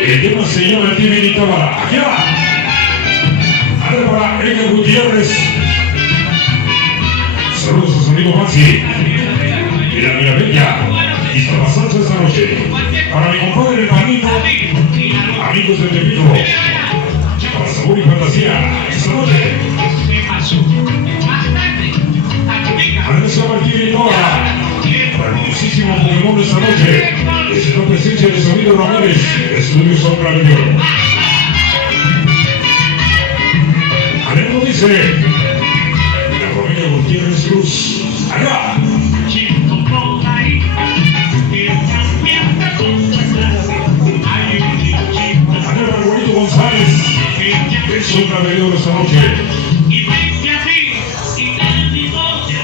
El tema se llama El Tibi Tábara. Aquí va. Ahora para Edgar Gutiérrez. Saludos a su amigo Maxi. Y la Mirabella. Y está pasando esta noche. Para mi compadre el Panito. Amigos de Tepito. Para Sabor y Fantasía. Esta noche. Ahora se llama El Tibi Tábara. Para el famosísimo Pokémon de esta noche. Es la presencia de Sonido Ramírez. Estudios Sombra de Oro. Adentro dice la familia Gutiérrez Cruz. Allá. Adentro Margarito González. El Sombra de Oro esta noche.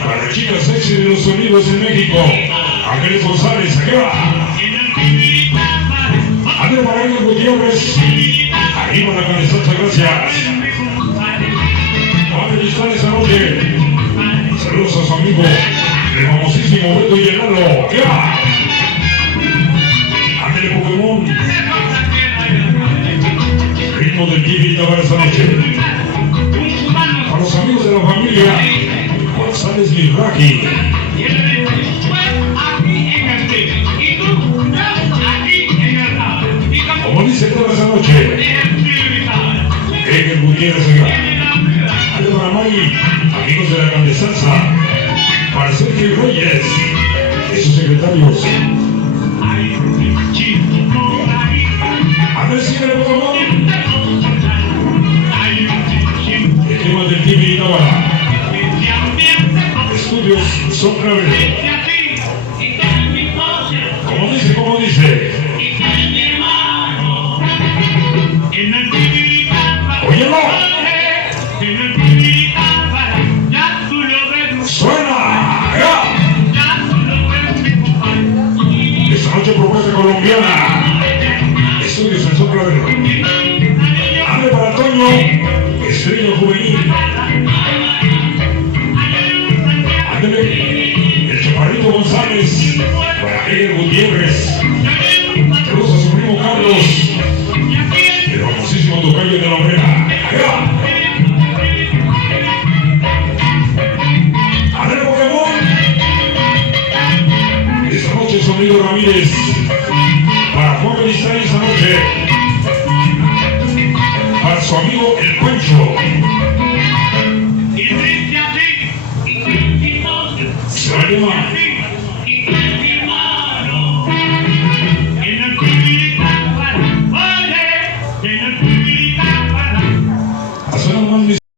Para la chica sexy de los sonidos en México. Ángeles González. Allá. Adentro para Edgar Gutiérrez. Arriba la cabezaza, gracias. Vamos a estar esta noche. Saludos a su amigo, el famosísimo Beto Llenado. ¡Ya! Ándale Pokémon. Ritmo del Tibi Tábara esta noche. Para los amigos de la familia González Mirraqui. Como dice toda esa noche, Edgar Gutiérrez acá. Algo para Mari, amigos de la Candesanza, para Sergio Reyes y sus secretarios. A ver si me le puedo. El tema del Tibi Tábara. Estudios Sombra de Oro. Como dice. Óyelo. Suena. Esta noche propuesta colombiana. Estudios en Sombra de Oro. Ande para Toño. Estrella Juvenil. Ándele. El Chaparrito González. Para Edgar Gutiérrez. Saludos a su primo Carlos. El famosísimo tocayo de la Obrera. ¡Allá! ¡Adel Pokémon! Esta noche Sonido Ramírez. Para Juan Belizari esta noche. Para su amigo El Pancho.